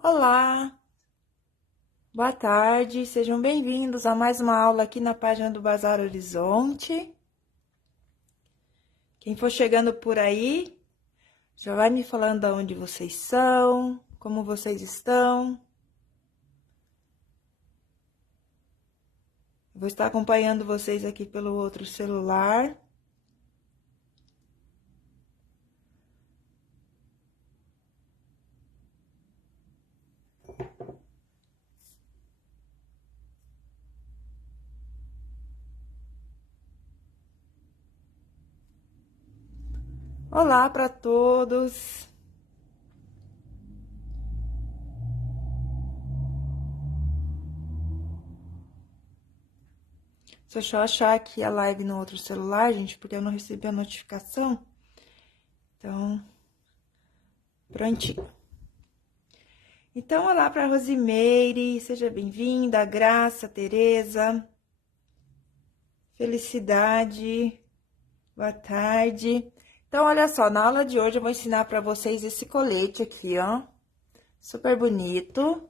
Olá, boa tarde, sejam bem-vindos a mais uma aula aqui na página do Bazar Horizonte. Quem for chegando por aí, já vai me falando de onde vocês são, como vocês estão. Eu vou estar acompanhando vocês aqui pelo outro celular. Olá para todos. Deixa eu achar aqui a live no outro celular, gente, porque eu não recebi a notificação. Então, prontinho. Então, olá para Rosimeire, seja bem-vinda, Graça, Tereza, Felicidade, boa tarde. Então, olha só, na aula de hoje eu vou ensinar para vocês esse colete aqui, ó, super bonito.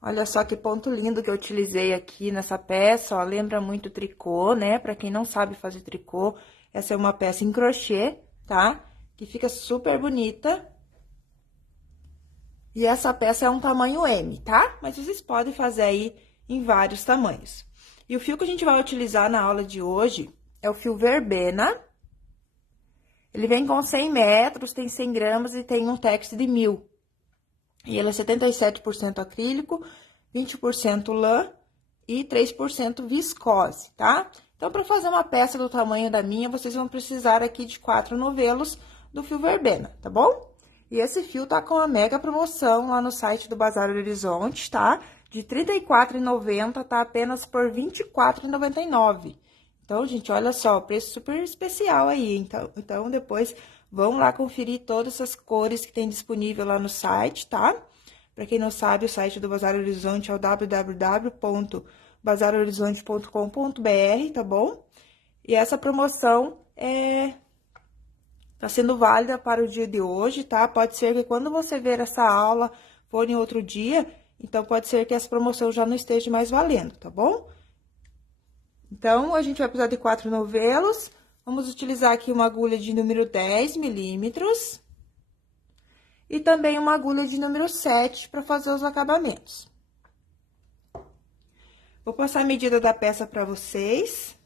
Olha só que ponto lindo que eu utilizei aqui nessa peça, ó, lembra muito tricô, né? Para quem não sabe fazer tricô, essa é uma peça em crochê, tá? Que fica super bonita. E essa peça é um tamanho M, tá? Mas vocês podem fazer aí em vários tamanhos. E o fio que a gente vai utilizar na aula de hoje é o fio verbena. Ele vem com 100 metros, tem 100 gramas e tem um tex de 1000. E ele é 77% acrílico, 20% lã e 3% viscose, tá? Então, para fazer uma peça do tamanho da minha, vocês vão precisar aqui de 4 novelos do fio verbena, tá bom? E esse fio tá com uma mega promoção lá no site do Bazar Horizonte, tá? De R$ 34,90, tá apenas por R$ 24,99. Então, gente, olha só, preço super especial aí. Então depois vão lá conferir todas essas cores que tem disponível lá no site, tá? Para quem não sabe, o site do Bazar Horizonte é o www.bazarhorizonte.com.br, tá bom? E essa promoção tá sendo válida para o dia de hoje, tá? Pode ser que quando você ver essa aula for em outro dia, então pode ser que essa promoção já não esteja mais valendo, tá bom? Então, a gente vai precisar de 4 novelos. Vamos utilizar aqui uma agulha de número 10 milímetros. E também uma agulha de número 7 para fazer os acabamentos. Vou passar a medida da peça para vocês.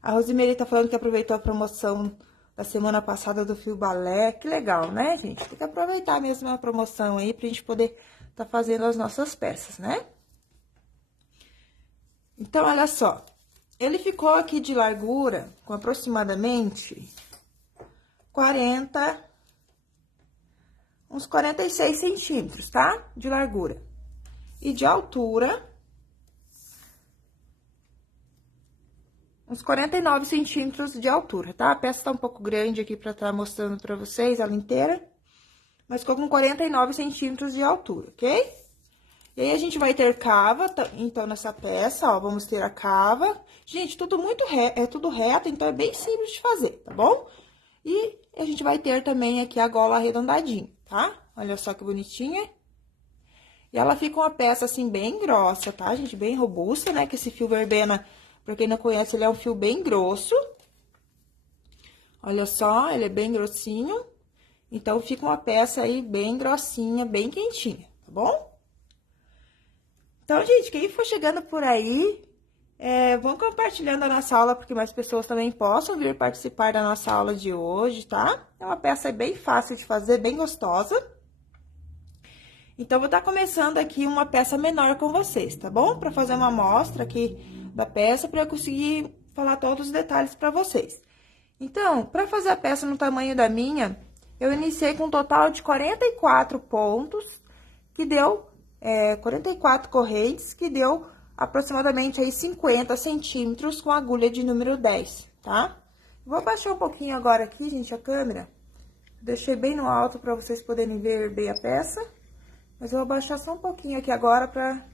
A Rosimeire tá falando que aproveitou a promoção da semana passada do fio balé. Que legal, né, gente? Tem que aproveitar mesmo a promoção aí pra gente poder tá fazendo as nossas peças, né? Então, olha só. Ele ficou aqui de largura com aproximadamente uns 46 centímetros, tá? De largura. E de altura, uns 49 centímetros de altura, tá? A peça tá um pouco grande aqui pra tá mostrando pra vocês ela inteira, mas ficou com 49 centímetros de altura, ok? E aí, a gente vai ter cava, então, nessa peça, ó, vamos ter a cava. Gente, tudo tudo reto, então é bem simples de fazer, tá bom? E a gente vai ter também aqui a gola arredondadinha, tá? Olha só que bonitinha. E ela fica uma peça, assim, bem grossa, tá, gente? Bem robusta, né? Que esse fio verbena, pra quem não conhece, ele é um fio bem grosso. Olha só, ele é bem grossinho. Então, fica uma peça aí bem grossinha, bem quentinha, tá bom? Então, gente, quem for chegando por aí, vão compartilhando a nossa aula, porque mais pessoas também possam vir participar da nossa aula de hoje, tá? É uma peça bem fácil de fazer, bem gostosa. Então, vou estar começando aqui uma peça menor com vocês, tá bom? Para fazer uma amostra aqui da peça, para eu conseguir falar todos os detalhes para vocês. Então, para fazer a peça no tamanho da minha, eu iniciei com um total de 44 pontos, que deu 44 correntes, que deu aproximadamente aí 50 centímetros com agulha de número 10, tá? Vou abaixar um pouquinho agora aqui, gente, a câmera. Deixei bem no alto para vocês poderem ver bem a peça. Mas eu vou abaixar só um pouquinho aqui agora pra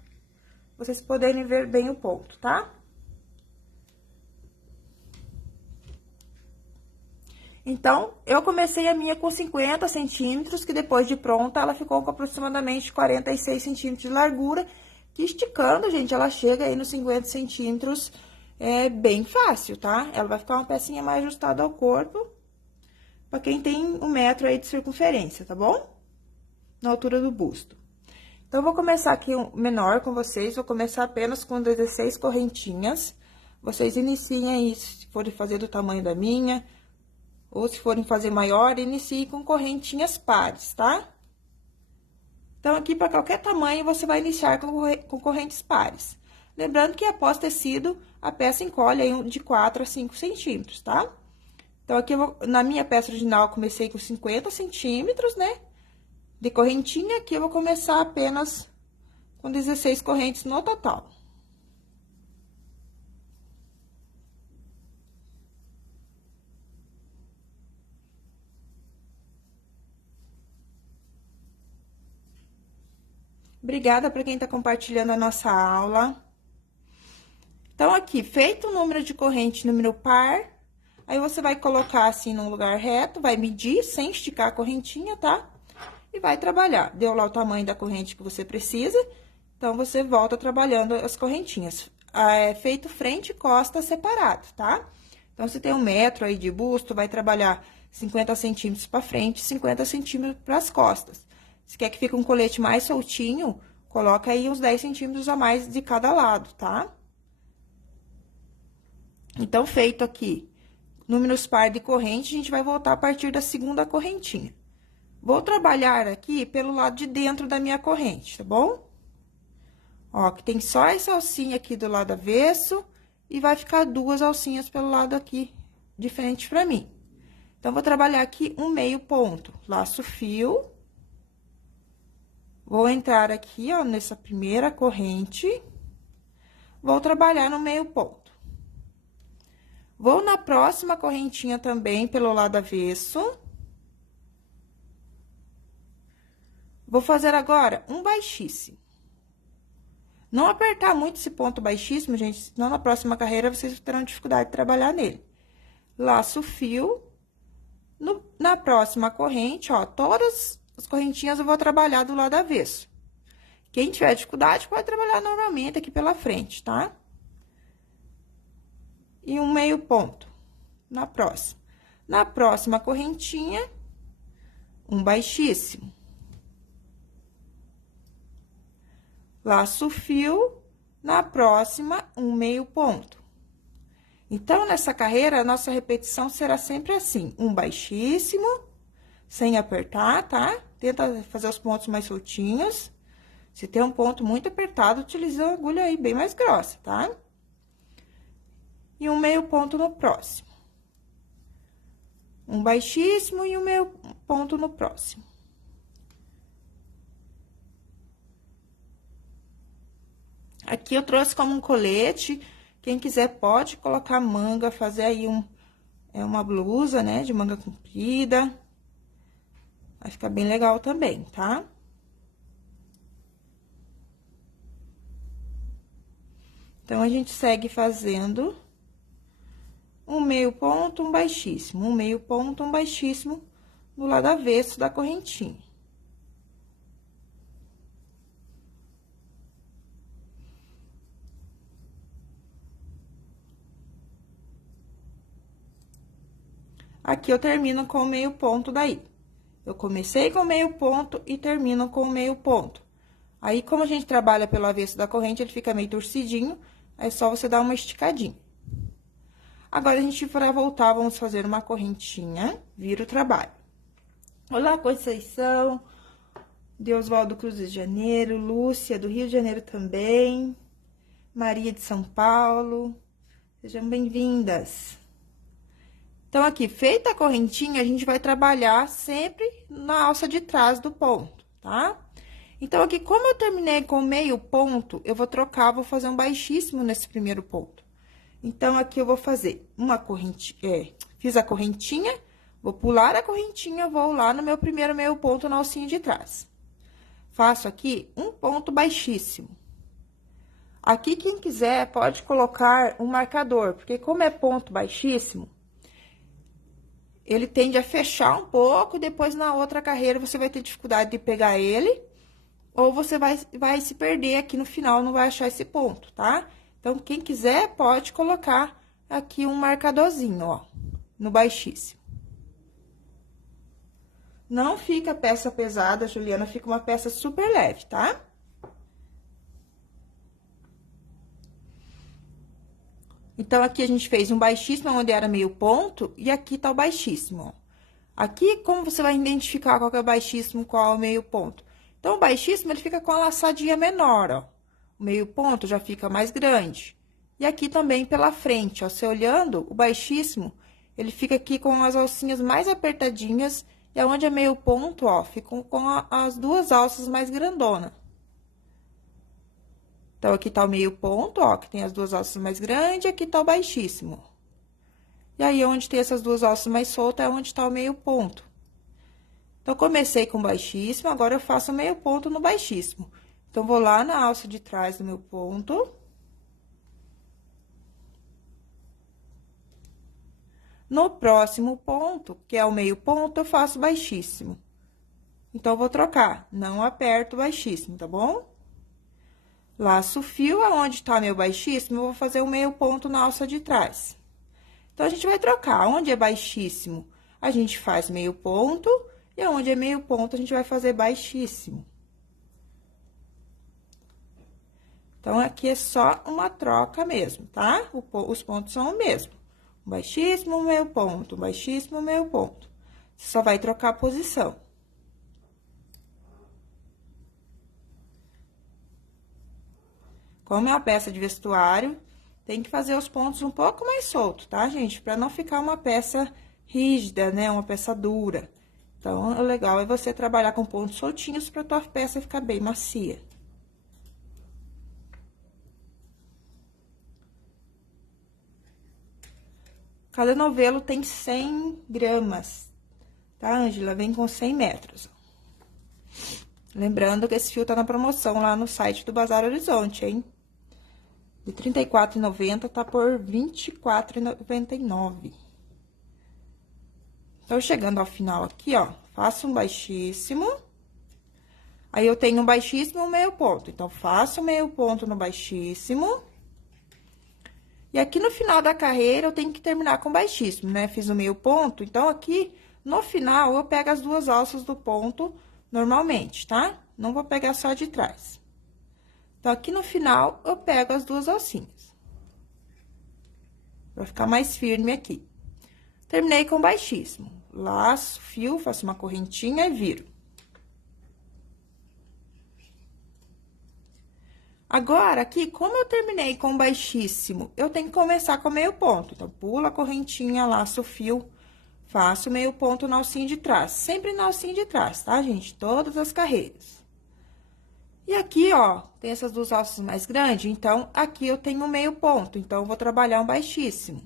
vocês poderem ver bem o ponto, tá? Então, eu comecei a minha com 50 centímetros, que depois de pronta, ela ficou com aproximadamente 46 centímetros de largura, que esticando, gente, ela chega aí nos 50 centímetros, bem fácil, tá? Ela vai ficar uma pecinha mais ajustada ao corpo, pra quem tem 1 metro aí de circunferência, tá bom? Na altura do busto. Então, eu vou começar aqui um menor com vocês, vou começar apenas com 16 correntinhas. Vocês iniciem aí, se forem fazer do tamanho da minha, ou se forem fazer maior, inicie com correntinhas pares, tá? Então, aqui, para qualquer tamanho, você vai iniciar com correntes pares. Lembrando que após tecido, a peça encolhe aí de 4 a 5 centímetros, tá? Então, aqui, na minha peça original, eu comecei com 50 centímetros, né? De correntinha, aqui eu vou começar apenas com 16 correntes no total. Obrigada para quem tá compartilhando a nossa aula. Então, aqui, feito o número de corrente, número par, aí você vai colocar assim num lugar reto, vai medir sem esticar a correntinha, tá? E vai trabalhar. Deu lá o tamanho da corrente que você precisa, então, você volta trabalhando as correntinhas. É feito frente e costa separado, tá? Então, se tem 1 metro aí de busto, vai trabalhar 50 centímetros pra frente, 50 centímetros pras costas. Se quer que fique um colete mais soltinho, coloca aí uns 10 centímetros a mais de cada lado, tá? Então, feito aqui números par de corrente, a gente vai voltar a partir da segunda correntinha. Vou trabalhar aqui pelo lado de dentro da minha corrente, tá bom? Ó, que tem só essa alcinha aqui do lado avesso e vai ficar 2 alcinhas pelo lado aqui de frente pra mim. Então, vou trabalhar aqui um meio ponto, laço fio. Vou entrar aqui, ó, nessa primeira corrente. Vou trabalhar no meio ponto. Vou na próxima correntinha também, pelo lado avesso. Vou fazer agora um baixíssimo. Não apertar muito esse ponto baixíssimo, gente, senão na próxima carreira vocês terão dificuldade de trabalhar nele. Laço fio. Na próxima corrente, ó, todas as correntinhas eu vou trabalhar do lado avesso. Quem tiver dificuldade, pode trabalhar normalmente aqui pela frente, tá? E um meio ponto na próxima. Na próxima correntinha, um baixíssimo. Laço fio, na próxima, um meio ponto. Então, nessa carreira, a nossa repetição será sempre assim, um baixíssimo, sem apertar, tá? Tenta fazer os pontos mais soltinhos. Se tem um ponto muito apertado, utiliza uma agulha aí bem mais grossa, tá? E um meio ponto no próximo. Um baixíssimo e um meio ponto no próximo. Aqui eu trouxe como um colete, quem quiser pode colocar manga, fazer aí uma blusa, né, de manga comprida. Vai ficar bem legal também, tá? Então, a gente segue fazendo um meio ponto, um baixíssimo, um meio ponto, um baixíssimo no lado avesso da correntinha. Aqui eu termino com o meio ponto daí. Eu comecei com o meio ponto e termino com o meio ponto. Aí, como a gente trabalha pelo avesso da corrente, ele fica meio torcidinho, é só você dar uma esticadinha. Agora, a gente vai voltar, vamos fazer uma correntinha, vira o trabalho. Olá, Conceição, de Oswaldo Cruz de Janeiro, Lúcia, do Rio de Janeiro também, Maria de São Paulo, sejam bem-vindas. Então, aqui, feita a correntinha, a gente vai trabalhar sempre na alça de trás do ponto, tá? Então, aqui, como eu terminei com meio ponto, eu vou trocar, vou fazer um baixíssimo nesse primeiro ponto. Então, aqui eu vou fazer uma correntinha, fiz a correntinha, vou pular a correntinha, vou lá no meu primeiro meio ponto na alcinha de trás. Faço aqui um ponto baixíssimo. Aqui, quem quiser, pode colocar um marcador, porque como é ponto baixíssimo, ele tende a fechar um pouco, depois na outra carreira você vai ter dificuldade de pegar ele, ou você vai se perder aqui no final, não vai achar esse ponto, tá? Então, quem quiser pode colocar aqui um marcadorzinho, ó, no baixíssimo. Não fica peça pesada, Juliana, fica uma peça super leve, tá? Então, aqui a gente fez um baixíssimo, onde era meio ponto, e aqui tá o baixíssimo, ó. Aqui, como você vai identificar qual que é o baixíssimo, qual é o meio ponto? Então, o baixíssimo, ele fica com a laçadinha menor, ó. O meio ponto já fica mais grande. E aqui também pela frente, ó, você olhando, o baixíssimo, ele fica aqui com as alcinhas mais apertadinhas, e aonde é meio ponto, ó, ficam com as duas alças mais grandonas. Então, aqui tá o meio ponto, ó, que tem as duas alças mais grandes, e aqui tá o baixíssimo. E aí, onde tem essas duas alças mais soltas, é onde tá o meio ponto. Então, comecei com baixíssimo, agora eu faço meio ponto no baixíssimo. Então, vou lá na alça de trás do meu ponto. No próximo ponto, que é o meio ponto, eu faço baixíssimo. Então, eu vou trocar, não aperto o baixíssimo, tá bom? Laço o fio, aonde tá meu baixíssimo, eu vou fazer o meio ponto na alça de trás. Então, a gente vai trocar. Onde é baixíssimo, a gente faz meio ponto, e onde é meio ponto, a gente vai fazer baixíssimo. Então, aqui é só uma troca mesmo, tá? Os pontos são o mesmo. Baixíssimo, meio ponto, baixíssimo, meio ponto. Você só vai trocar a posição. Como é uma peça de vestuário, tem que fazer os pontos um pouco mais soltos, tá, gente? Pra não ficar uma peça rígida, né? Uma peça dura. Então, o legal é você trabalhar com pontos soltinhos pra tua peça ficar bem macia. Cada novelo tem 100 gramas, tá, Ângela? Vem com 100 metros. Lembrando que esse fio tá na promoção lá no site do Bazar Horizonte, hein? De R$ 34,90 tá por R$ 24,99. Então, chegando ao final aqui, ó, faço um baixíssimo. Aí, eu tenho um baixíssimo e um meio ponto. Então, faço meio ponto no baixíssimo. E aqui no final da carreira, eu tenho que terminar com baixíssimo, né? Fiz o meio ponto, então, aqui no final, eu pego as duas alças do ponto normalmente, tá? Não vou pegar só de trás. Então, aqui no final, eu pego as duas alcinhas. Pra ficar mais firme aqui. Terminei com baixíssimo. Laço, fio, faço uma correntinha e viro. Agora, aqui, como eu terminei com baixíssimo, eu tenho que começar com meio ponto. Então, pulo a correntinha, laço o fio, faço meio ponto na alcinha de trás. Sempre na alcinha de trás, tá, gente? Todas as carreiras. E aqui, ó, tem essas duas alças mais grandes, então, aqui eu tenho meio ponto. Então, eu vou trabalhar um baixíssimo.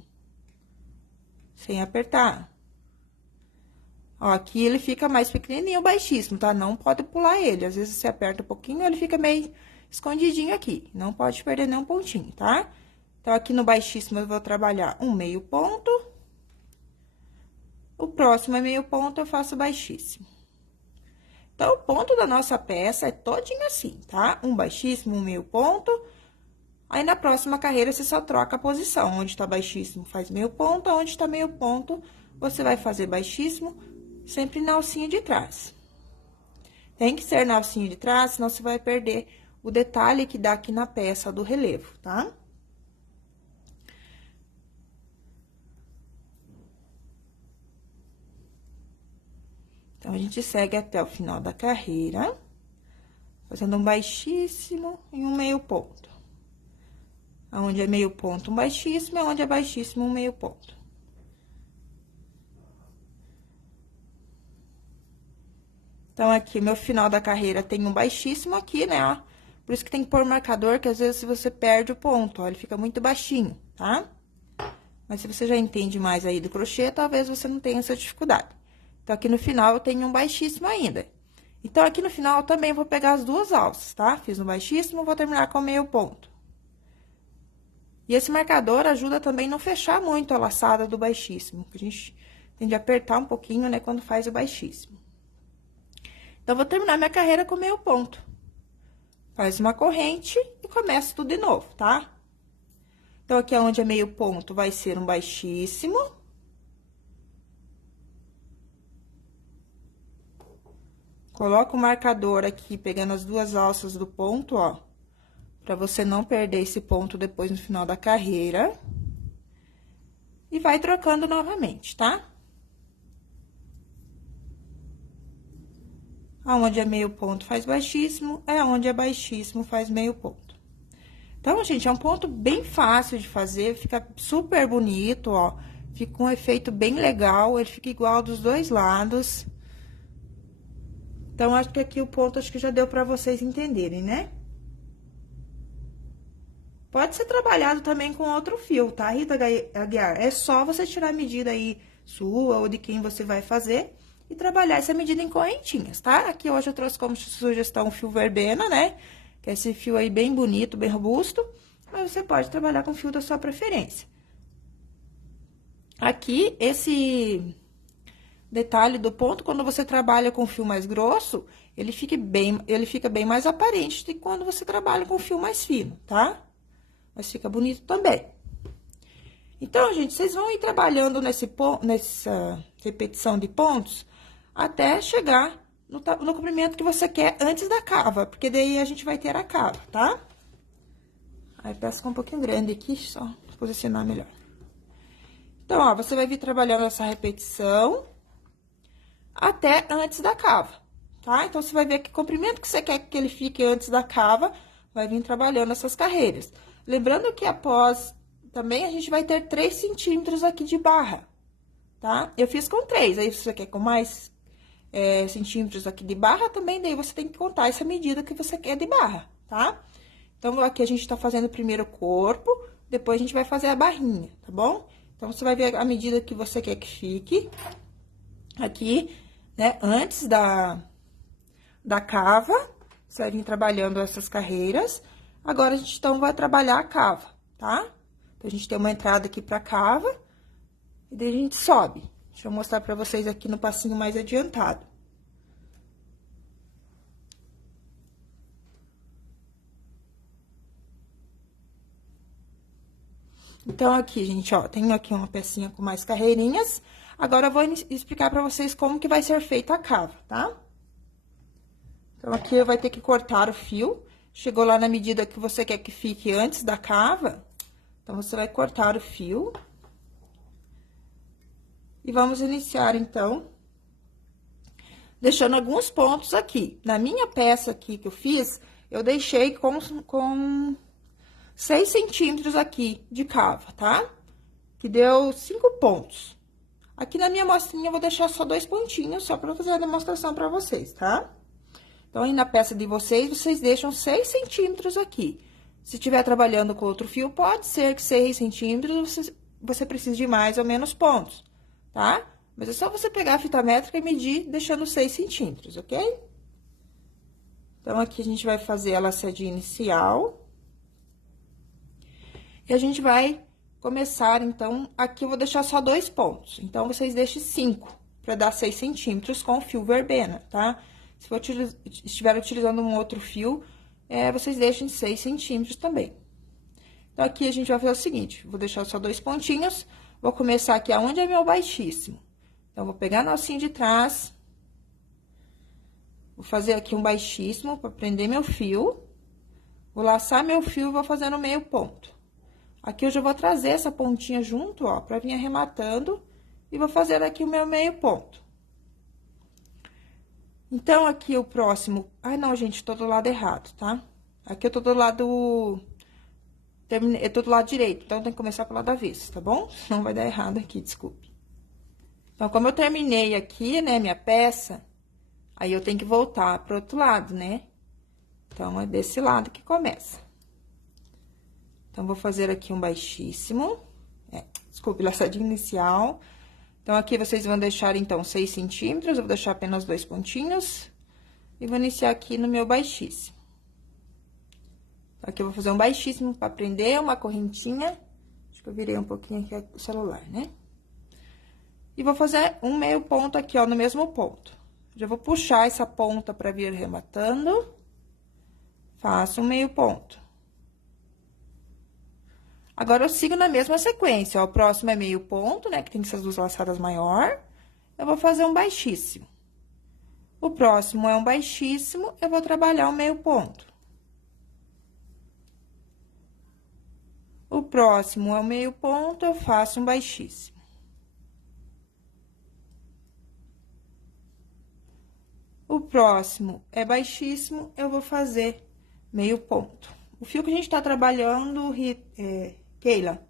Sem apertar. Ó, aqui ele fica mais pequenininho o baixíssimo, tá? Não pode pular ele. Às vezes, você aperta um pouquinho, ele fica meio escondidinho aqui. Não pode perder nenhum pontinho, tá? Então, aqui no baixíssimo, eu vou trabalhar um meio ponto. O próximo é meio ponto, eu faço baixíssimo. Então, o ponto da nossa peça é todinho assim, tá? Um baixíssimo, um meio ponto. Aí, na próxima carreira, você só troca a posição. Onde tá baixíssimo, faz meio ponto. Onde tá meio ponto, você vai fazer baixíssimo, sempre na alcinha de trás. Tem que ser na alcinha de trás, senão você vai perder o detalhe que dá aqui na peça do relevo, tá? Então, a gente segue até o final da carreira, fazendo um baixíssimo e um meio ponto. Aonde é meio ponto, um baixíssimo, aonde é baixíssimo, um meio ponto. Então, aqui, meu final da carreira tem um baixíssimo aqui, né, ó. Por isso que tem que pôr marcador, que às vezes você perde o ponto, ó, ele fica muito baixinho, tá? Mas se você já entende mais aí do crochê, talvez você não tenha essa dificuldade. Então, aqui no final, eu tenho um baixíssimo ainda. Então, aqui no final, eu também vou pegar as duas alças, tá? Fiz um baixíssimo, vou terminar com meio ponto. E esse marcador ajuda também a não fechar muito a laçada do baixíssimo, que a gente tem de apertar um pouquinho, né, quando faz o baixíssimo. Então, vou terminar minha carreira com meio ponto. Faz uma corrente e começa tudo de novo, tá? Então, aqui onde é meio ponto, vai ser um baixíssimo. Coloca o marcador aqui, pegando as duas alças do ponto, ó, pra você não perder esse ponto depois no final da carreira. E vai trocando novamente, tá? Aonde é meio ponto faz baixíssimo, aonde é baixíssimo faz meio ponto. Então, gente, é um ponto bem fácil de fazer, fica super bonito, ó. Fica um efeito bem legal, ele fica igual dos dois lados. Então, acho que aqui o ponto, acho que já deu pra vocês entenderem, né? Pode ser trabalhado também com outro fio, tá, Rita Aguiar? É só você tirar a medida aí sua ou de quem você vai fazer e trabalhar essa medida em correntinhas, tá? Aqui hoje eu trouxe como sugestão o fio verbena, né? Que é esse fio aí bem bonito, bem robusto, mas você pode trabalhar com o fio da sua preferência. Aqui, esse detalhe do ponto, quando você trabalha com fio mais grosso, ele fica bem mais aparente do que quando você trabalha com fio mais fino, tá? Mas fica bonito também. Então, gente, vocês vão ir trabalhando nessa repetição de pontos até chegar no comprimento que você quer antes da cava, porque daí a gente vai ter a cava, tá? Aí, peço que é um pouquinho grande aqui, só posicionar melhor. Então, ó, você vai vir trabalhando essa repetição até antes da cava, tá? Então, você vai ver que comprimento que você quer que ele fique antes da cava, vai vir trabalhando essas carreiras. Lembrando que após, também a gente vai ter 3 centímetros aqui de barra, tá? Eu fiz com 3, aí se você quer com mais centímetros aqui de barra, também daí você tem que contar essa medida que você quer de barra, tá? Então, aqui a gente tá fazendo primeiro o corpo, depois a gente vai fazer a barrinha, tá bom? Então, você vai ver a medida que você quer que fique aqui, né? Antes da cava, você vai vir trabalhando essas carreiras. Agora, a gente, então, vai trabalhar a cava, tá? Então, a gente tem uma entrada aqui pra cava, e daí a gente sobe. Deixa eu mostrar pra vocês aqui no passinho mais adiantado. Então, aqui, gente, ó, tenho aqui uma pecinha com mais carreirinhas. Agora, eu vou explicar pra vocês como que vai ser feita a cava, tá? Então, aqui, vai ter que cortar o fio. Chegou lá na medida que você quer que fique antes da cava, então, você vai cortar o fio. E vamos iniciar, então, deixando alguns pontos aqui. Na minha peça aqui que eu fiz, eu deixei com 6 centímetros aqui de cava, tá? Que deu 5 pontos. Aqui na minha amostrinha, eu vou deixar só 2 pontinhos, só pra fazer a demonstração pra vocês, tá? Então, aí na peça de vocês deixam 6 centímetros aqui. Se estiver trabalhando com outro fio, pode ser que 6 centímetros você precise de mais ou menos pontos, tá? Mas é só você pegar a fita métrica e medir, deixando 6 centímetros, ok? Então, aqui a gente vai fazer a laçadinha inicial. E a gente vai começar, então, aqui eu vou deixar só 2 pontos. Então, vocês deixem 5, pra dar 6 centímetros com o fio verbena, tá? Se for estiver utilizando um outro fio, vocês deixem 6 centímetros também. Então, aqui a gente vai fazer o seguinte, vou deixar só 2 pontinhos, vou começar aqui aonde é meu baixíssimo. Então, vou pegar no alcinho de trás, vou fazer aqui um baixíssimo pra prender meu fio, vou laçar meu fio e vou fazendo meio ponto. Aqui eu já vou trazer essa pontinha junto, ó, pra vir arrematando, e vou fazer aqui o meu meio ponto. Então, aqui o próximo... Ai, não, gente, tô do lado errado, tá? Aqui eu tô do lado... Eu tô do lado direito, então tem que começar pelo lado avesso, tá bom? Não vai dar errado aqui, desculpe. Então, como eu terminei aqui, né, minha peça, aí eu tenho que voltar pro outro lado, né? Então, é desse lado que começa. Então, vou fazer aqui um baixíssimo. Desculpe, laçadinha inicial. Então, aqui vocês vão deixar, então, 6 centímetros, eu vou deixar apenas 2 pontinhos. E vou iniciar aqui no meu baixíssimo. Aqui eu vou fazer um baixíssimo pra prender uma correntinha. Acho que eu virei um pouquinho aqui o celular, né? E vou fazer um meio ponto aqui, ó, no mesmo ponto. Já vou puxar essa ponta pra vir rematando. Faço um meio ponto. Agora, eu sigo na mesma sequência, ó. O próximo é meio ponto, né, que tem essas duas laçadas maior. Eu vou fazer um baixíssimo. O próximo é um baixíssimo, eu vou trabalhar um meio ponto. O próximo é um meio ponto, eu faço um baixíssimo. O próximo é baixíssimo, eu vou fazer meio ponto. O fio que a gente tá trabalhando, Keila,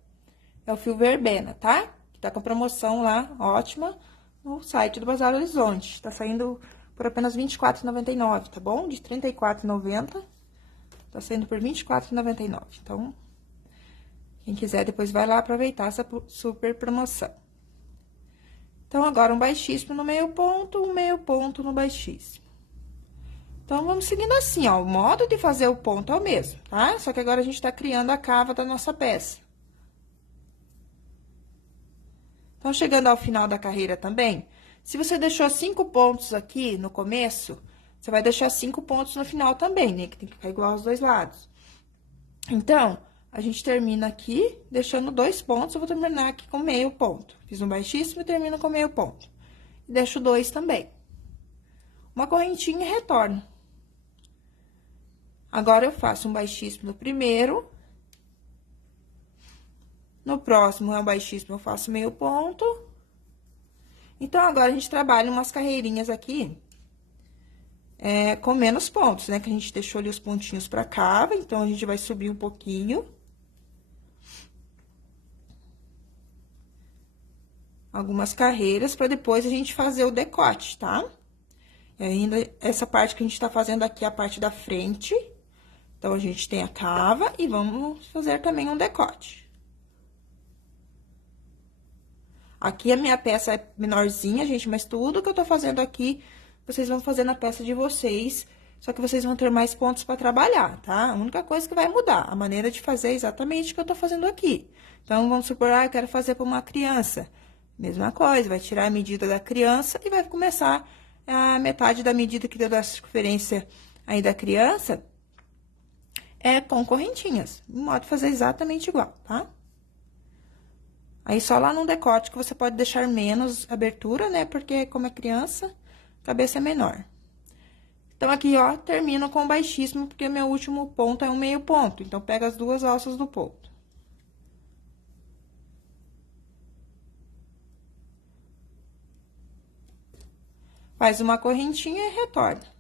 é o fio verbena, tá? Que tá com promoção lá, ótima, no site do Bazar Horizonte. Tá saindo por apenas R$ 24,99, tá bom? De R$ 34,90, tá saindo por R$ 24,99. Então, quem quiser, depois vai lá aproveitar essa super promoção. Então, agora, um baixíssimo no meio ponto, um meio ponto no baixíssimo. Então, vamos seguindo assim, ó. O modo de fazer o ponto é o mesmo, tá? Só que agora a gente tá criando a cava da nossa peça. Então, chegando ao final da carreira também, se você deixou 5 pontos aqui no começo, você vai deixar 5 pontos no final também, né? Que tem que ficar igual aos dois lados. Então, a gente termina aqui, deixando 2 pontos, eu vou terminar aqui com meio ponto. Fiz um baixíssimo e termino com meio ponto. E deixo 2 também. Uma correntinha e retorno. Agora, eu faço um baixíssimo no primeiro. No próximo, é um baixíssimo, eu faço meio ponto. Então, agora, a gente trabalha umas carreirinhas aqui, com menos pontos, né? Que a gente deixou ali os pontinhos pra cava, então, a gente vai subir um pouquinho. Algumas carreiras, pra depois a gente fazer o decote, tá? E ainda, essa parte que a gente tá fazendo aqui é a parte da frente. Então, a gente tem a cava e vamos fazer também um decote. Aqui a minha peça é menorzinha, gente, mas tudo que eu tô fazendo aqui, vocês vão fazer na peça de vocês, só que vocês vão ter mais pontos pra trabalhar, tá? A única coisa que vai mudar, a maneira de fazer é exatamente o que eu tô fazendo aqui. Então, vamos supor, eu quero fazer pra uma criança. Mesma coisa, vai tirar a medida da criança e vai começar a metade da medida que deu da circunferência aí da criança, com correntinhas. O modo de fazer exatamente igual, tá? Aí, só lá no decote que você pode deixar menos abertura, né? Porque, como é criança, a cabeça é menor. Então, aqui, ó, termino com baixíssimo, porque meu último ponto é um meio ponto. Então, pega as 2 alças do ponto. Faz uma correntinha e retorna.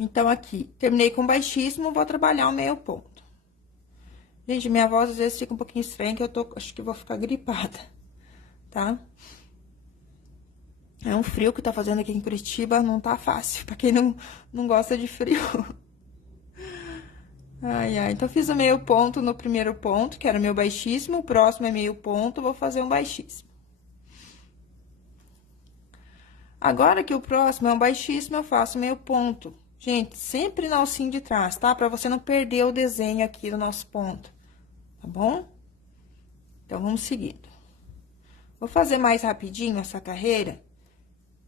Então, aqui, terminei com baixíssimo, vou trabalhar o meio ponto. Gente, minha voz às vezes fica um pouquinho estranha, que acho que eu vou ficar gripada, tá? É um frio que tá fazendo aqui em Curitiba, não tá fácil, pra quem não gosta de frio. Ai, ai, então, fiz o meio ponto no primeiro ponto, que era o meu baixíssimo, o próximo é meio ponto, vou fazer um baixíssimo. Agora que o próximo é um baixíssimo, eu faço meio ponto. Gente, sempre na alcinha de trás, tá? Pra você não perder o desenho aqui do nosso ponto, tá bom? Então, vamos seguindo. Vou fazer mais rapidinho essa carreira,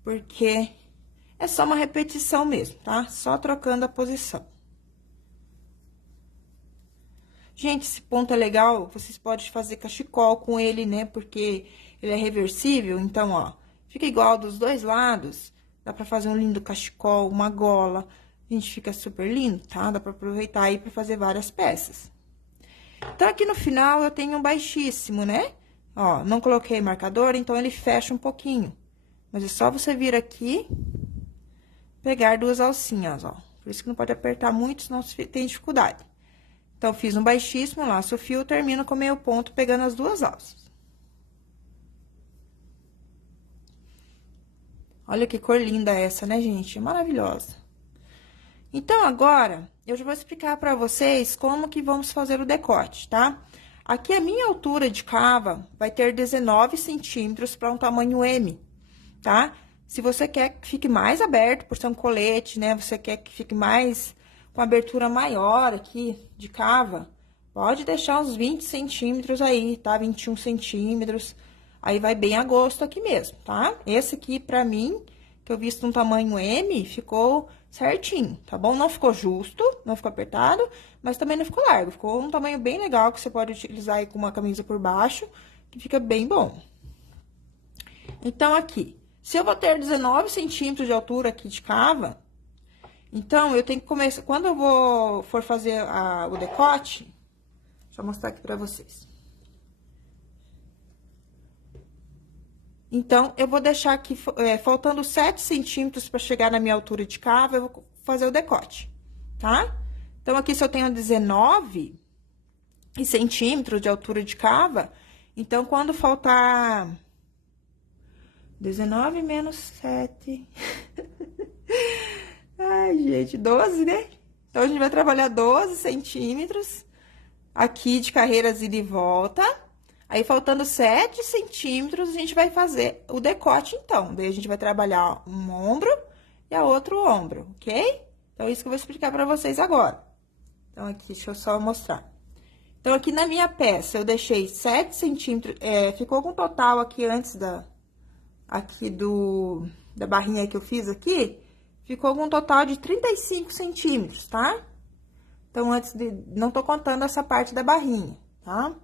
porque é só uma repetição mesmo, tá? Só trocando a posição. Gente, esse ponto é legal, vocês podem fazer cachecol com ele, né? Porque ele é reversível, então, ó, fica igual dos dois lados. Dá pra fazer um lindo cachecol, uma gola. Gente, fica super lindo, tá? Dá pra aproveitar aí pra fazer várias peças. Então, aqui no final, eu tenho um baixíssimo, né? Ó, não coloquei marcador, então ele fecha um pouquinho. Mas é só você vir aqui, pegar 2 alcinhas, ó. Por isso que não pode apertar muito, senão você tem dificuldade. Então, fiz um baixíssimo, laço o fio, termino com meio ponto, pegando as 2 alças. Olha que cor linda essa, né, gente? Maravilhosa. Então, agora, eu já vou explicar pra vocês como que vamos fazer o decote, tá? Aqui, a minha altura de cava vai ter 19 centímetros para um tamanho M, tá? Se você quer que fique mais aberto, por ser um colete, né? Você quer que fique mais com abertura maior aqui de cava, Pode deixar uns 20 centímetros aí, tá? 21 centímetros. Aí, vai bem a gosto aqui mesmo, tá? Esse aqui, pra mim, que eu visto no tamanho M, ficou certinho, tá bom? Não ficou justo, não ficou apertado, mas também não ficou largo. Ficou um tamanho bem legal, que você pode utilizar aí com uma camisa por baixo, que fica bem bom. Então, aqui, se eu vou ter 19 centímetros de altura aqui de cava, então, eu tenho que começar... Quando eu for fazer o decote, deixa eu mostrar aqui pra vocês. Então, eu vou deixar aqui, faltando 7 centímetros para chegar na minha altura de cava, eu vou fazer o decote, tá? Então, aqui, se eu tenho 19 centímetros de altura de cava, então, quando faltar 19 menos 7... Ai, gente, 12, né? Então, a gente vai trabalhar 12 centímetros aqui de carreiras ida e volta. Aí, faltando 7 centímetros, a gente vai fazer o decote, então. Daí, a gente vai trabalhar um ombro e a outro ombro, ok? Então, isso que eu vou explicar pra vocês agora. Então, aqui, deixa eu só mostrar. Então, aqui na minha peça, eu deixei 7 centímetros, ficou com total aqui antes da barrinha que eu fiz aqui, ficou com um total de 35 centímetros, tá? Então, não tô contando essa parte da barrinha, tá?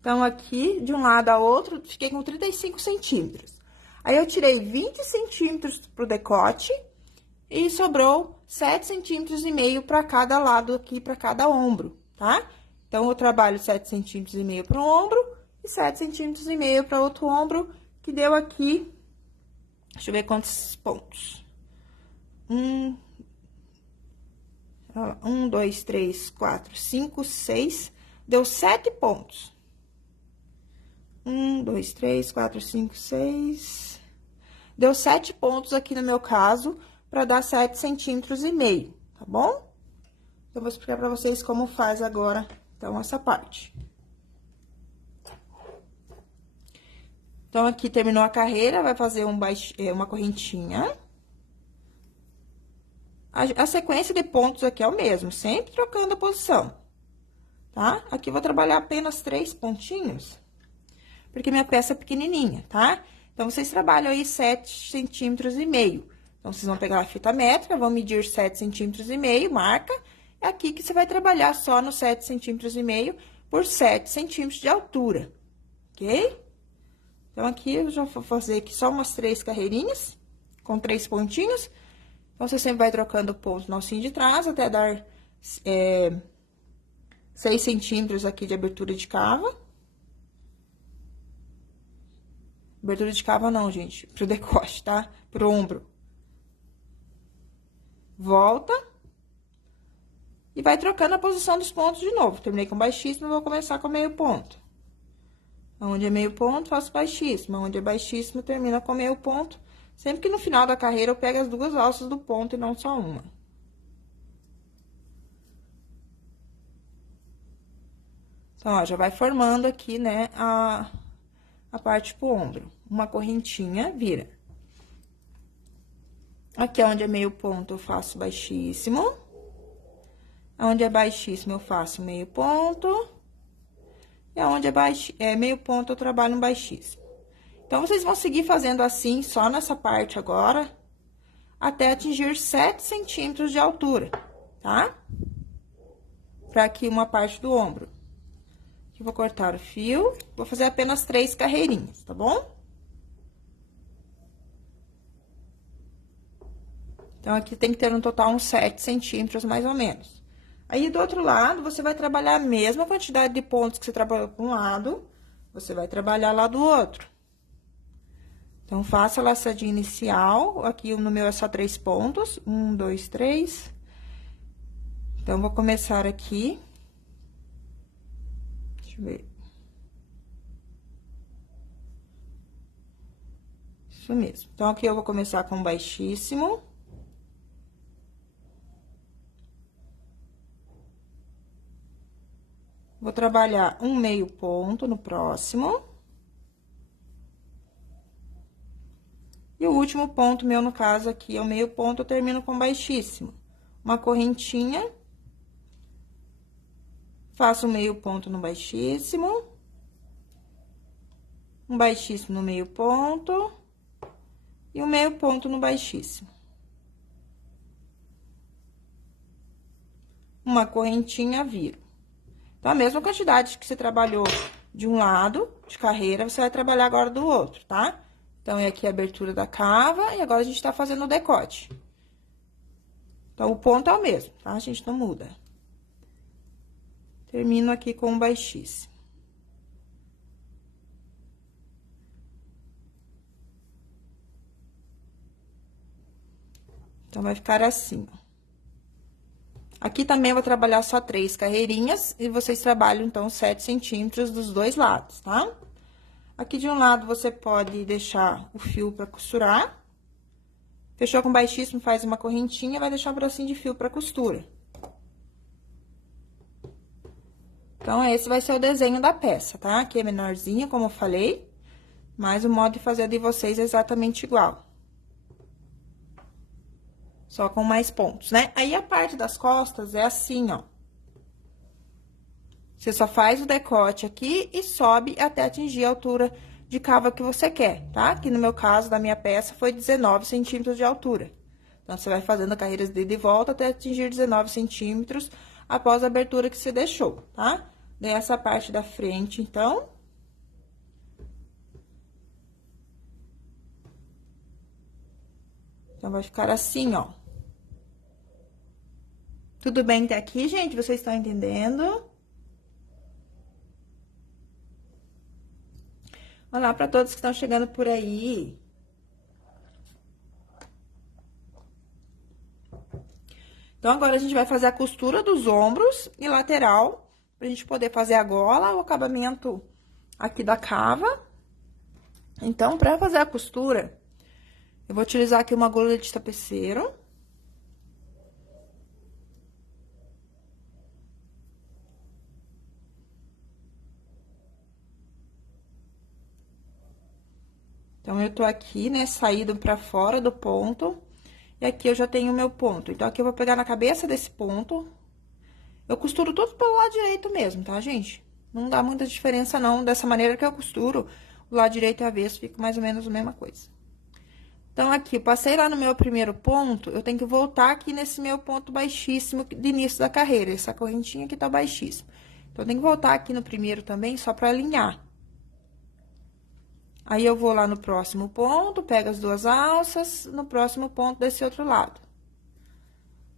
Então, aqui, de um lado a outro, fiquei com 35 centímetros. Aí, eu tirei 20 centímetros pro decote e sobrou 7 centímetros e meio para cada lado aqui, para cada ombro, tá? Então, eu trabalho 7 centímetros e meio para um ombro e 7 centímetros e meio para outro ombro, que deu aqui, deixa eu ver quantos pontos. 1, 2, 3, 4, 5, 6, deu 7 pontos. 1, 2, 3, 4, 5, 6. Deu 7 pontos aqui no meu caso, para dar 7 centímetros e meio, tá bom? Eu vou explicar pra vocês como faz agora, então, essa parte. Então, aqui terminou a carreira, vai fazer uma correntinha. A sequência de pontos aqui é o mesmo, sempre trocando a posição, tá? Aqui eu vou trabalhar apenas 3 pontinhos, porque minha peça é pequenininha, tá? Então, vocês trabalham aí 7 centímetros e meio. Então, vocês vão pegar a fita métrica, vão medir 7 centímetros e meio, marca. É aqui que você vai trabalhar só nos 7 centímetros e meio por 7 centímetros de altura, ok? Então, aqui eu já vou fazer aqui só umas 3 carreirinhas, com 3 pontinhos. Então, você sempre vai trocando o ponto no alcinho de trás, até dar 6 centímetros aqui de abertura de cava. Abertura de cava não, gente, pro decote, tá? Pro ombro. Volta. E vai trocando a posição dos pontos de novo. Terminei com baixíssimo, vou começar com meio ponto. Onde é meio ponto, faço baixíssimo. Onde é baixíssimo, termina com meio ponto. Sempre que no final da carreira eu pego as 2 alças do ponto e não só uma. Então, ó, já vai formando aqui, né, a parte pro ombro. Uma correntinha, vira. Aqui onde é meio ponto, eu faço baixíssimo. Onde é baixíssimo, eu faço meio ponto. E onde é meio ponto, eu trabalho um baixíssimo. Então, vocês vão seguir fazendo assim, só nessa parte agora, até atingir 7 centímetros de altura, tá? Pra aqui uma parte do ombro. Aqui eu vou cortar o fio, vou fazer apenas 3 carreirinhas, tá bom? Então, aqui tem que ter um total uns 7 centímetros, mais ou menos. Aí, do outro lado, você vai trabalhar a mesma quantidade de pontos que você trabalhou para um lado, você vai trabalhar lá do outro. Então, faça a laçadinha inicial, aqui no meu é só 3 pontos, 1, 2, 3. Então, vou começar aqui. Deixa eu ver. Isso mesmo. Então, aqui eu vou começar com baixíssimo. Vou trabalhar um meio ponto no próximo. E o último ponto meu, no caso, aqui, é o meio ponto, eu termino com baixíssimo. Uma correntinha. Faço um meio ponto no baixíssimo. Um baixíssimo no meio ponto. E um meio ponto no baixíssimo. Uma correntinha, viro. Então, a mesma quantidade que você trabalhou de um lado de carreira, você vai trabalhar agora do outro, tá? Então, é aqui a abertura da cava e agora a gente tá fazendo o decote. Então, o ponto é o mesmo, tá? A gente não muda. Termino aqui com um baixíssimo. Então, vai ficar assim, ó. Aqui também eu vou trabalhar só 3 carreirinhas e vocês trabalham, então, 7 centímetros dos dois lados, tá? Aqui de um lado, você pode deixar o fio pra costurar. Fechou com baixíssimo, faz uma correntinha, vai deixar um bracinho de fio pra costura. Então, esse vai ser o desenho da peça, tá? Aqui é menorzinha, como eu falei, mas o modo de fazer de vocês é exatamente igual. Só com mais pontos, né? Aí, a parte das costas é assim, ó. Você só faz o decote aqui e sobe até atingir a altura de cava que você quer, tá? Aqui no meu caso, da minha peça, foi 19 centímetros de altura. Então, você vai fazendo carreiras de ida e volta até atingir 19 centímetros após a abertura que você deixou, tá? Nessa parte da frente, então. Então, vai ficar assim, ó. Tudo bem até aqui, gente? Vocês estão entendendo? Olá para todos que estão chegando por aí. Então, agora a gente vai fazer a costura dos ombros e lateral, pra gente poder fazer a gola, o acabamento aqui da cava. Então, pra fazer a costura, eu vou utilizar aqui uma agulha de tapeceiro. Então, eu tô aqui, né, saído pra fora do ponto, e aqui eu já tenho o meu ponto. Então, aqui eu vou pegar na cabeça desse ponto. Eu costuro tudo pelo lado direito mesmo, tá, gente? Não dá muita diferença, não. Dessa maneira que eu costuro, o lado direito e avesso fica mais ou menos a mesma coisa. Então, aqui, eu passei lá no meu primeiro ponto, eu tenho que voltar aqui nesse meu ponto baixíssimo de início da carreira. Essa correntinha aqui tá baixíssima. Então, eu tenho que voltar aqui no primeiro também, só pra alinhar. Aí, eu vou lá no próximo ponto, pego as 2 alças, no próximo ponto desse outro lado.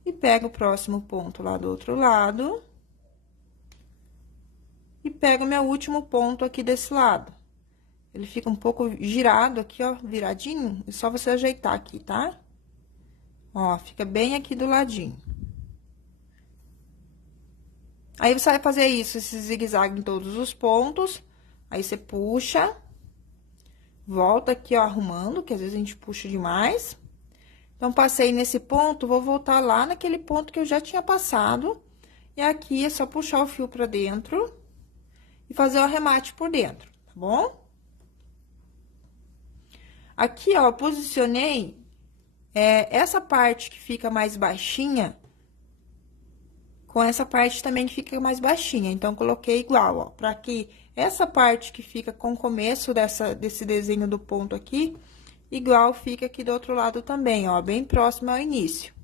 E pego o próximo ponto lá do outro lado. E pego o meu último ponto aqui desse lado. Ele fica um pouco girado aqui, ó, viradinho. É só você ajeitar aqui, tá? Ó, fica bem aqui do ladinho. Aí, você vai fazer isso, esse zigue-zague em todos os pontos. Aí, você puxa. Volta aqui, ó, arrumando, que às vezes a gente puxa demais. Então, passei nesse ponto, vou voltar lá naquele ponto que eu já tinha passado. E aqui é só puxar o fio pra dentro e fazer o arremate por dentro, tá bom? Aqui, ó, eu posicionei essa parte que fica mais baixinha com essa parte também que fica mais baixinha. Então, coloquei igual, ó, pra que essa parte que fica com o começo desse desenho do ponto aqui, igual fica aqui do outro lado também, ó, bem próximo ao início.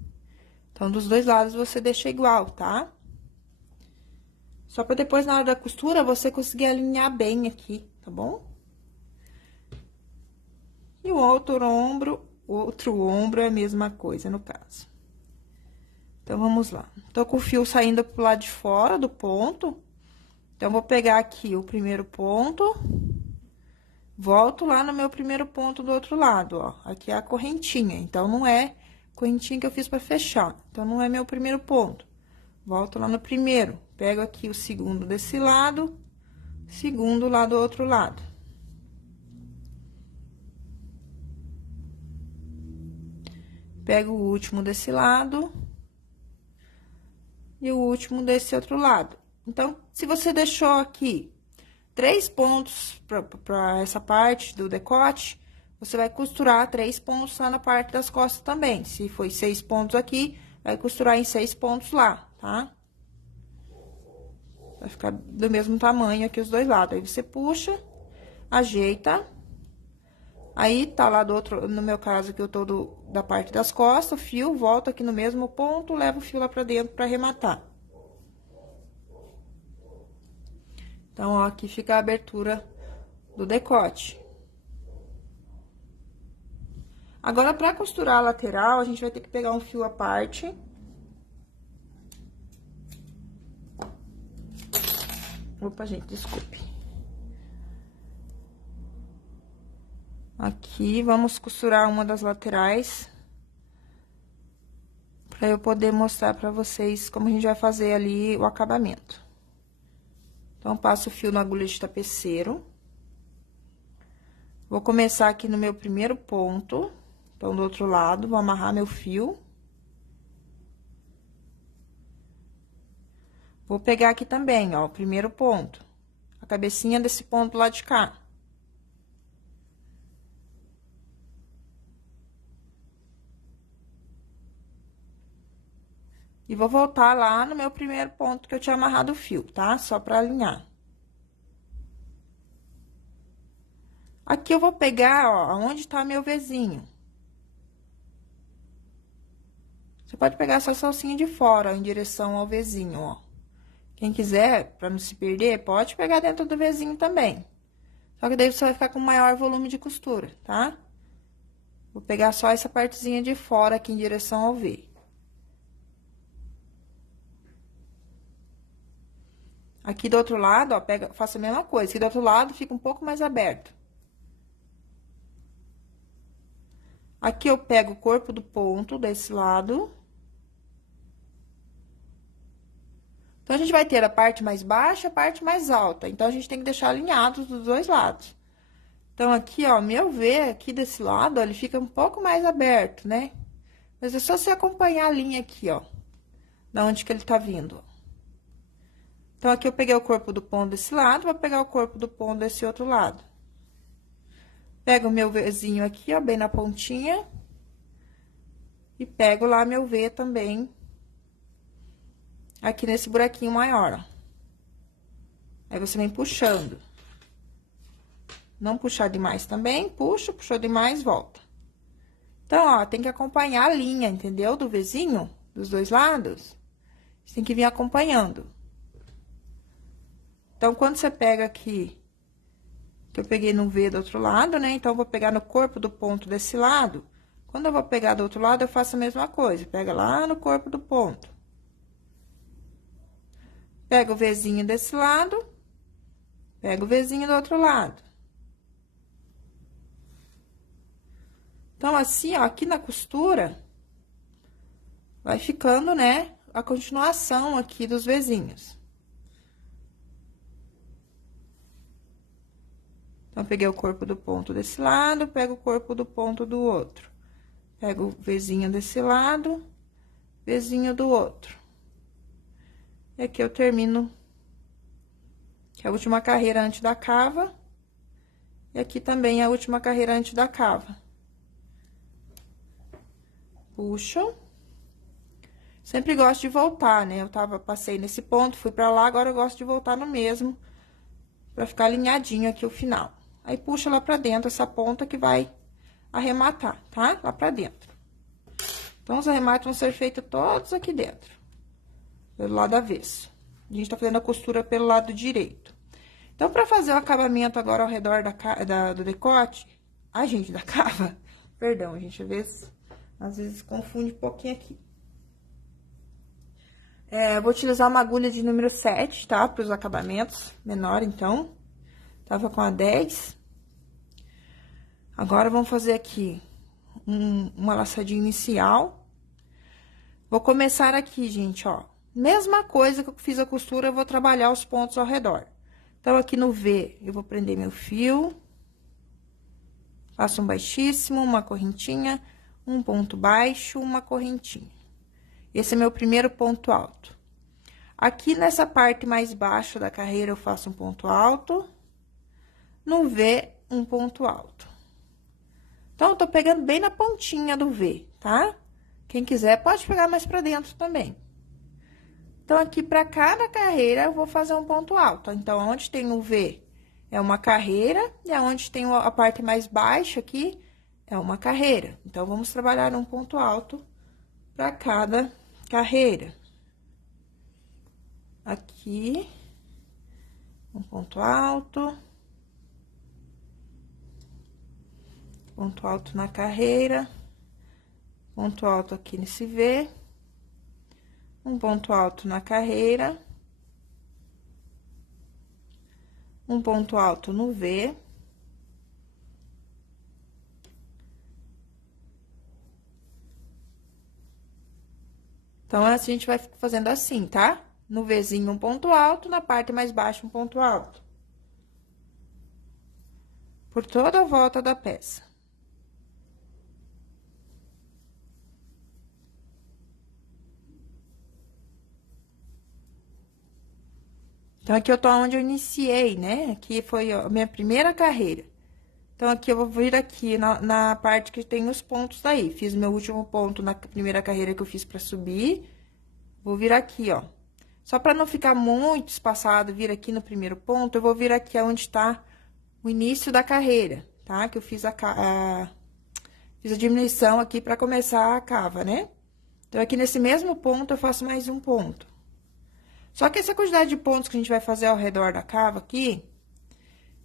Então, dos dois lados, você deixa igual, tá? Só pra depois, na hora da costura, você conseguir alinhar bem aqui, tá bom? E o outro ombro é a mesma coisa, no caso. Então, vamos lá. Tô com o fio saindo pro lado de fora do ponto. Então, vou pegar aqui o primeiro ponto, volto lá no meu primeiro ponto do outro lado, ó. Aqui é a correntinha, então, não é correntinha que eu fiz pra fechar. Então, não é meu primeiro ponto. Volto lá no primeiro, pego aqui o segundo desse lado, segundo lá do outro lado. Pego o último desse lado e o último desse outro lado. Então, se você deixou aqui 3 pontos pra essa parte do decote, você vai costurar 3 pontos lá na parte das costas também. Se foi 6 pontos aqui, vai costurar em 6 pontos lá, tá? Vai ficar do mesmo tamanho aqui os dois lados. Aí, você puxa, ajeita. Aí, tá lá do outro, no meu caso aqui, eu tô da parte das costas, o fio, volta aqui no mesmo ponto, leva o fio lá pra dentro pra arrematar. Então, ó, aqui fica a abertura do decote. Agora, pra costurar a lateral, a gente vai ter que pegar um fio à parte. Opa, gente, desculpe. Aqui, vamos costurar uma das laterais. Pra eu poder mostrar pra vocês como a gente vai fazer ali o acabamento. Então, passo o fio na agulha de tapeceiro. Vou começar aqui no meu primeiro ponto. Então, do outro lado, vou amarrar meu fio. Vou pegar aqui também, ó, o primeiro ponto. A cabecinha desse ponto lá de cá. E vou voltar lá no meu primeiro ponto que eu tinha amarrado o fio, tá? Só pra alinhar. Aqui eu vou pegar, ó, onde tá meu Vzinho. Você pode pegar essa salsinha de fora, em direção ao Vzinho, ó. Quem quiser, pra não se perder, pode pegar dentro do Vzinho também. Só que daí você vai ficar com maior volume de costura, tá? Vou pegar só essa partezinha de fora aqui em direção ao V. Aqui do outro lado, ó, faço a mesma coisa. Aqui do outro lado fica um pouco mais aberto. Aqui eu pego o corpo do ponto desse lado. Então, a gente vai ter a parte mais baixa e a parte mais alta. Então, a gente tem que deixar alinhados dos dois lados. Então, aqui, ó, meu V aqui desse lado, ó, ele fica um pouco mais aberto, né? Mas é só você acompanhar a linha aqui, ó. Da onde que ele tá vindo, ó. Então, aqui eu peguei o corpo do ponto desse lado, vou pegar o corpo do ponto desse outro lado. Pego o meu Vzinho aqui, ó, bem na pontinha. E pego lá meu V também. Aqui nesse buraquinho maior, ó. Aí, você vem puxando. Não puxar demais também, puxa, puxou demais, volta. Então, ó, tem que acompanhar a linha, entendeu? Do Vzinho, dos dois lados. Você tem que vir acompanhando. Então, quando você pega aqui, que eu peguei no V do outro lado, né? Então, eu vou pegar no corpo do ponto desse lado. Quando eu vou pegar do outro lado, eu faço a mesma coisa. Pega lá no corpo do ponto. Pega o Vzinho desse lado. Pega o Vzinho do outro lado. Então, assim, ó, aqui na costura, vai ficando, né, a continuação aqui dos Vzinhos. Então, peguei o corpo do ponto desse lado, pego o corpo do ponto do outro. Pego o Vzinho desse lado, Vzinho do outro. E aqui eu termino, que é a última carreira antes da cava. E aqui também é a última carreira antes da cava. Puxo. Sempre gosto de voltar, né? Passei nesse ponto, fui pra lá, agora eu gosto de voltar no mesmo, pra ficar alinhadinho aqui o final. Aí, puxa lá pra dentro essa ponta que vai arrematar, tá? Lá pra dentro. Então, os arremates vão ser feitos todos aqui dentro, pelo lado avesso. A gente tá fazendo a costura pelo lado direito. Então, pra fazer o acabamento agora ao redor do decote, a gente, da cava, perdão, gente, às vezes confunde um pouquinho aqui. Vou utilizar uma agulha de número 7, tá? Para os acabamentos menor, então. Tava com a 10. Agora, vamos fazer aqui uma laçadinha inicial. Vou começar aqui, gente, ó. Mesma coisa que eu fiz a costura, eu vou trabalhar os pontos ao redor. Então, aqui no V, eu vou prender meu fio. Faço um baixíssimo, uma correntinha, um ponto baixo, uma correntinha. Esse é meu primeiro ponto alto. Aqui nessa parte mais baixa da carreira, eu faço um ponto alto. No V, um ponto alto. Então, eu tô pegando bem na pontinha do V, tá? Quem quiser, pode pegar mais pra dentro também. Então, aqui para cada carreira, eu vou fazer um ponto alto. Então, onde tem o V é uma carreira, e onde tem a parte mais baixa aqui é uma carreira. Então, vamos trabalhar um ponto alto para cada carreira. Aqui, um ponto alto na carreira, ponto alto aqui nesse V, um ponto alto na carreira, um ponto alto no V, então, a gente vai fazendo assim, tá? No Vzinho, um ponto alto, na parte mais baixa, um ponto alto. Por toda a volta da peça. Então, aqui eu tô onde eu iniciei, né? Aqui foi a minha primeira carreira. Então, aqui eu vou vir aqui na parte que tem os pontos daí. Fiz meu último ponto na primeira carreira que eu fiz pra subir. Vou vir aqui, ó. Só pra não ficar muito espaçado, vir aqui no primeiro ponto, eu vou vir aqui onde tá o início da carreira, tá? Que eu fiz fiz a diminuição aqui pra começar a cava, né? Então, aqui nesse mesmo ponto, eu faço mais um ponto. Só que essa quantidade de pontos que a gente vai fazer ao redor da cava aqui,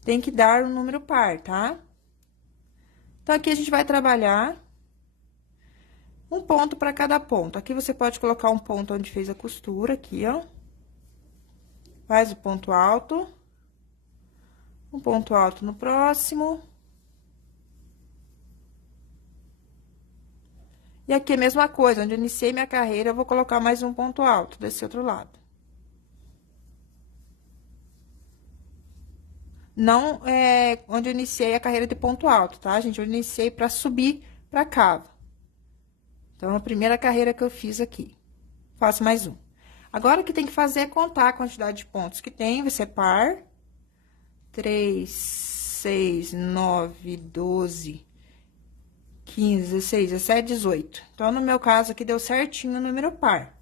tem que dar um número par, tá? Então, aqui a gente vai trabalhar um ponto para cada ponto. Aqui você pode colocar um ponto onde fez a costura, aqui, ó. Faz o ponto alto. Um ponto alto no próximo. E aqui a mesma coisa, onde eu iniciei minha carreira, eu vou colocar mais um ponto alto desse outro lado. Não é onde eu iniciei a carreira de ponto alto, tá, gente? Eu iniciei para subir pra cava. Então, a primeira carreira que eu fiz aqui. Faço mais um. Agora, o que tem que fazer é contar a quantidade de pontos que tem, vai ser par. 3, 6, 9, 12, 15, 16, 17, 18. Então, no meu caso, aqui deu certinho o número par.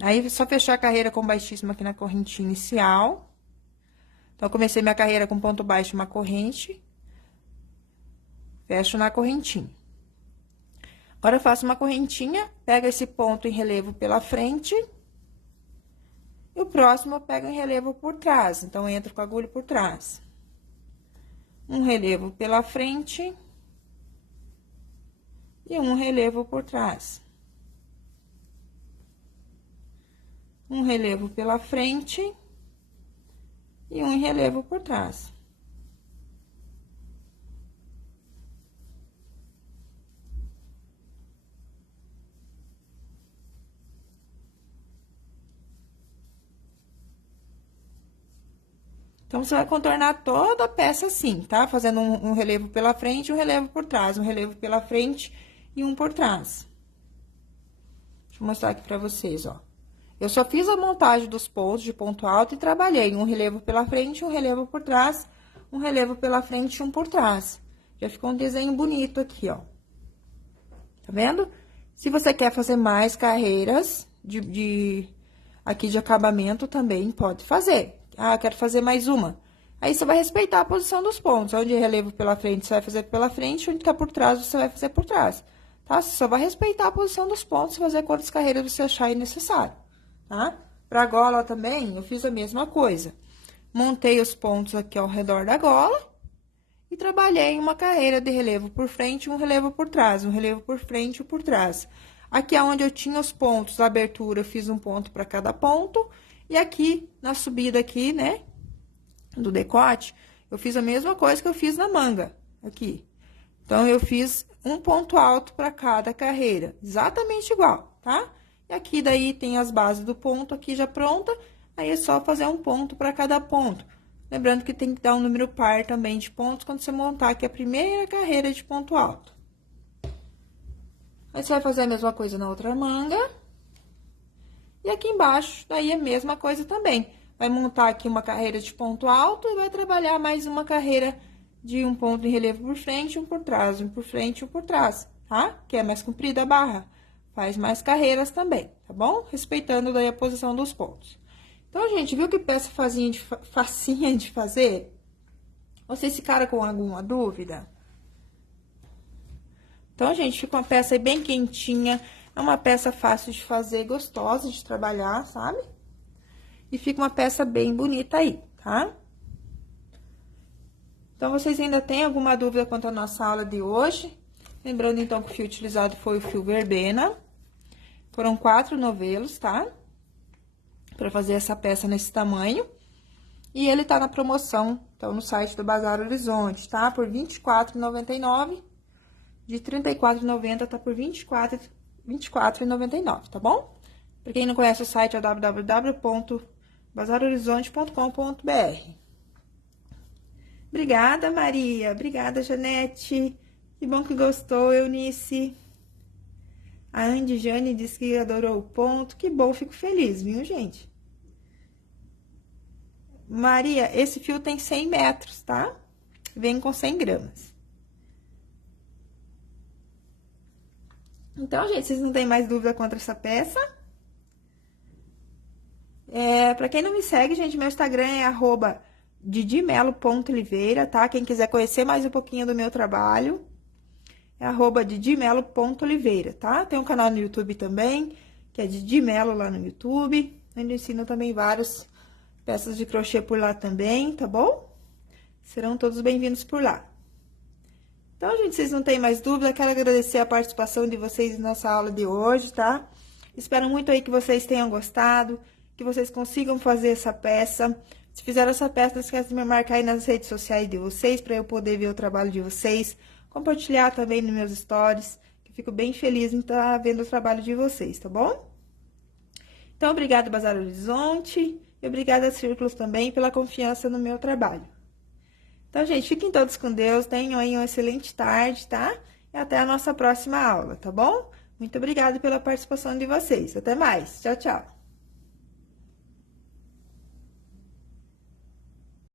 Aí, é só fechar a carreira com baixíssimo aqui na corrente inicial. Então, eu comecei minha carreira com ponto baixo, uma corrente. Fecho na correntinha. Agora, eu faço uma correntinha, pego esse ponto em relevo pela frente. E o próximo eu pego em relevo por trás. Então, eu entro com a agulha por trás. Um relevo pela frente. E um relevo por trás. Um relevo pela frente. E um relevo por trás. Então, você vai contornar toda a peça assim, tá? Fazendo um relevo pela frente e um relevo por trás. Um relevo pela frente e um por trás. Deixa eu mostrar aqui pra vocês, ó. Eu só fiz a montagem dos pontos de ponto alto e trabalhei um relevo pela frente, um relevo por trás, um relevo pela frente e um por trás. Já ficou um desenho bonito aqui, ó. Tá vendo? Se você quer fazer mais carreiras aqui de acabamento, também pode fazer. Ah, quero fazer mais uma. Aí, você vai respeitar a posição dos pontos. Onde é relevo pela frente, você vai fazer pela frente. Onde tá por trás, você vai fazer por trás. Tá? Você só vai respeitar a posição dos pontos e fazer quantas carreiras você achar necessário, tá? Pra gola também, eu fiz a mesma coisa. Montei os pontos aqui ao redor da gola. E trabalhei uma carreira de relevo por frente e um relevo por trás. Um relevo por frente e por trás. Aqui é onde eu tinha os pontos da abertura, eu fiz um ponto para cada ponto. E aqui, na subida aqui, né, do decote, eu fiz a mesma coisa que eu fiz na manga, aqui. Então, eu fiz um ponto alto para cada carreira, exatamente igual, tá? E aqui, daí, tem as bases do ponto aqui já pronta, aí é só fazer um ponto para cada ponto. Lembrando que tem que dar um número par também de pontos quando você montar aqui a primeira carreira de ponto alto. Aí, você vai fazer a mesma coisa na outra manga. E aqui embaixo, daí a mesma coisa também. Vai montar aqui uma carreira de ponto alto e vai trabalhar mais uma carreira de um ponto em relevo por frente, um por trás, um por frente, um por trás, tá? Que é mais comprida a barra. faz mais carreiras também, tá bom? Respeitando daí a posição dos pontos. Então, gente, viu que peça facinha de fazer? Vocês ficaram com alguma dúvida? Então, gente, fica uma peça aí bem quentinha, é uma peça fácil de fazer, gostosa de trabalhar, sabe? E fica uma peça bem bonita aí, tá? Então, vocês ainda têm alguma dúvida quanto à nossa aula de hoje? Lembrando, então, que o fio utilizado foi o fio verbena. Foram 4 novelos, tá? Pra fazer essa peça nesse tamanho. E ele tá na promoção, então, no site do Bazar Horizonte, tá? Por R$ 24,99. De R$ 34,90 tá por R$ 24,99, tá bom? Pra quem não conhece o site, é www.bazarhorizonte.com.br. Obrigada, Maria. Obrigada, Janete. Que bom que gostou, Eunice. A Andy Jane disse que adorou o ponto. Que bom, fico feliz, viu, gente? Maria, esse fio tem 100 metros, tá? Vem com 100 gramas. Então, gente, vocês não têm mais dúvida quanto a essa peça? Pra quem não me segue, gente, meu Instagram é @didimelo.oliveira, tá? Quem quiser conhecer mais um pouquinho do meu trabalho, é @didimelo.oliveira, tá? Tem um canal no YouTube também, que é Didi Melo lá no YouTube, onde eu ensino também várias peças de crochê por lá também, tá bom? Serão todos bem-vindos por lá. Então, gente, vocês não têm mais dúvida, quero agradecer a participação de vocês nessa aula de hoje, tá? Espero muito aí que vocês tenham gostado, que vocês consigam fazer essa peça. Se fizeram essa peça, não esqueça de me marcar aí nas redes sociais de vocês, para eu poder ver o trabalho de vocês, compartilhar também nos meus stories, que eu fico bem feliz em estar vendo o trabalho de vocês, tá bom? Então, obrigada, Bazar Horizonte, e obrigada, Círculos, também, pela confiança no meu trabalho. Então, gente, fiquem todos com Deus, tenham aí uma excelente tarde, tá? E até a nossa próxima aula, tá bom? Muito obrigada pela participação de vocês. Até mais. Tchau, tchau.